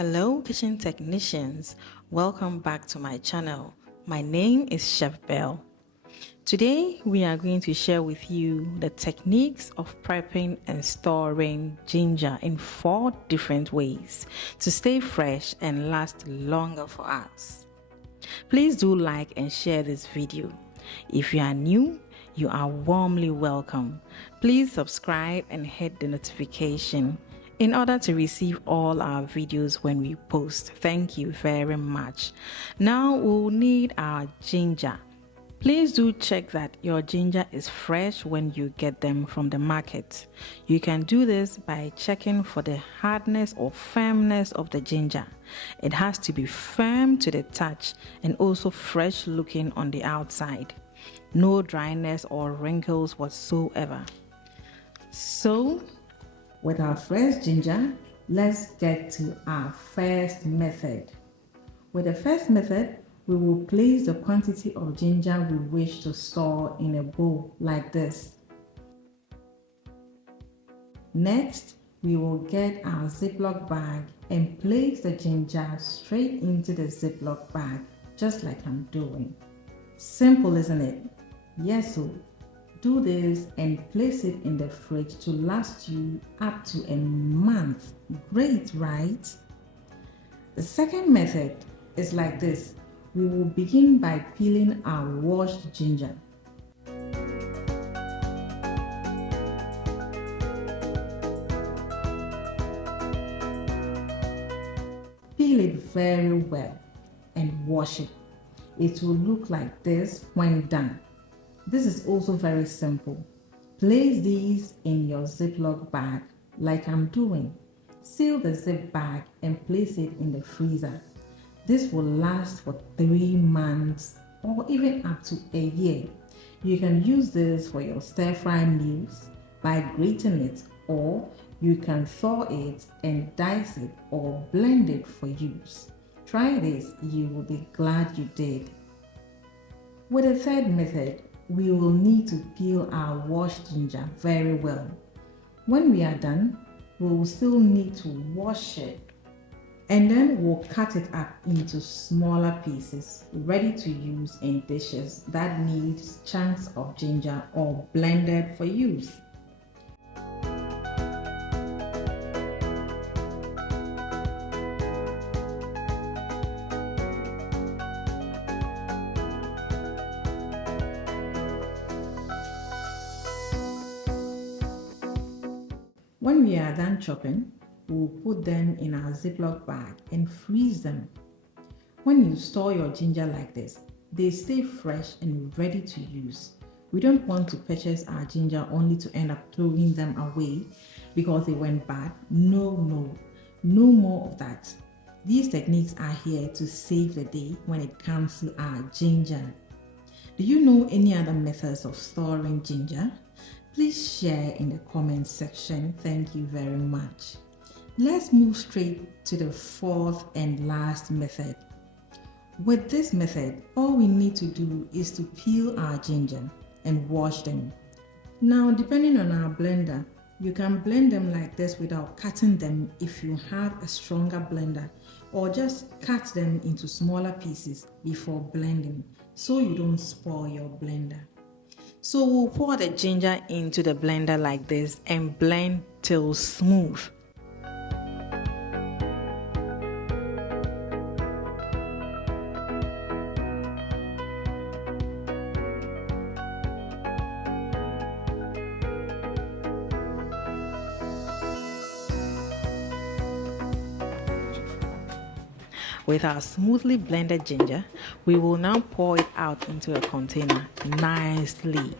Hello kitchen technicians, welcome back to my channel. My name is Chef Belle. Today we are going to share with you the techniques of prepping and storing ginger in 4 different ways to stay fresh and last longer for us. Please do like and share this video. If you are new, you are warmly welcome. Please subscribe and hit the notification in order to receive all our videos when we post. Thank you very much. Now we'll need our ginger. Please do check that your ginger is fresh when you get them from the market. You can do this by checking for the hardness or firmness of the ginger. It has to be firm to the touch and also fresh looking on the outside. No dryness or wrinkles whatsoever. So, with our fresh ginger, let's get to our first method. With the first method, we will place the quantity of ginger we wish to store in a bowl like this. Next, we will get our Ziploc bag and place the ginger straight into the Ziploc bag, just like I'm doing. Simple, isn't it? Yes, so do this and place it in the fridge to last you up to a month. Great, right? The second method is like this. We will begin by peeling our washed ginger. Peel it very well and wash it. It will look like this when done. This is also very simple. Place these in your Ziploc bag like I'm doing. Seal the zip bag and place it in the freezer. This will last for 3 months or even up to a year. You can use this for your stir-fry meals by grating it, or you can thaw it and dice it or blend it for use. Try this, you will be glad you did. With the third method, we will need to peel our washed ginger very well. When we are done, we will still need to wash it, and then we'll cut it up into smaller pieces ready to use in dishes that need chunks of ginger or blended for use. When we are done chopping, we'll put them in our Ziploc bag and freeze them. When you store your ginger like this, they stay fresh and ready to use. We don't want to purchase our ginger only to end up throwing them away because they went bad. No more of that. These techniques are here to save the day when it comes to our ginger. Do you know any other methods of storing ginger? Please share in the comments section. Thank you very much. Let's move straight to the 4th and last method. With this method, all we need to do is to peel our ginger and wash them. Now, depending on our blender, you can blend them like this without cutting them if you have a stronger blender, or just cut them into smaller pieces before blending so you don't spoil your blender. So we'll pour the ginger into the blender like this and blend till smooth. With our smoothly blended ginger, we will now pour it out into a container nicely.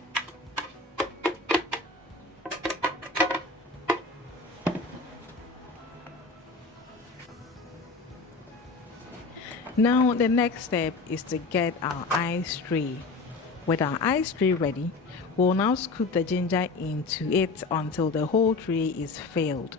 Now the next step is to get our ice tray. With our ice tray ready, we'll now scoop the ginger into it until the whole tray is filled.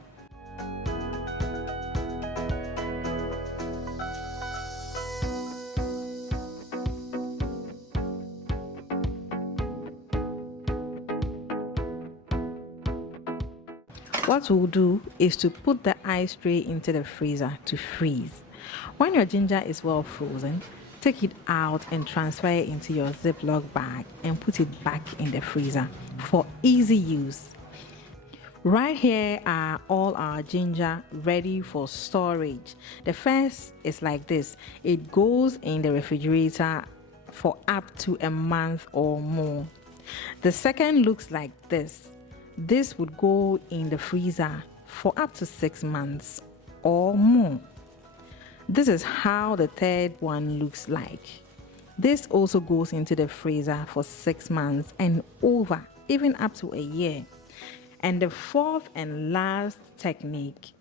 What we'll do is to put the ice tray into the freezer to freeze. When your ginger is well frozen, take it out and transfer it into your Ziploc bag and put it back in the freezer for easy use. Right here are all our ginger ready for storage. The first is like this. It goes in the refrigerator for up to a month or more. The second looks like this. This would go in the freezer for up to 6 months or more. This is how the third one looks like. This also goes into the freezer for 6 months and over, even up to a year. And the fourth and last technique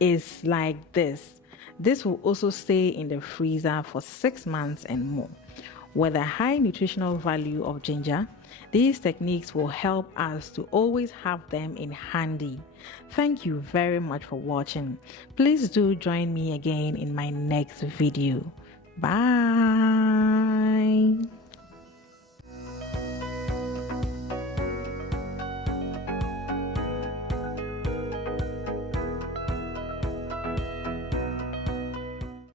is like this. This will also stay in the freezer for 6 months and more. With the high nutritional value of ginger, these techniques will help us to always have them in handy. Thank you very much for watching. Please do join me again in my next video. Bye.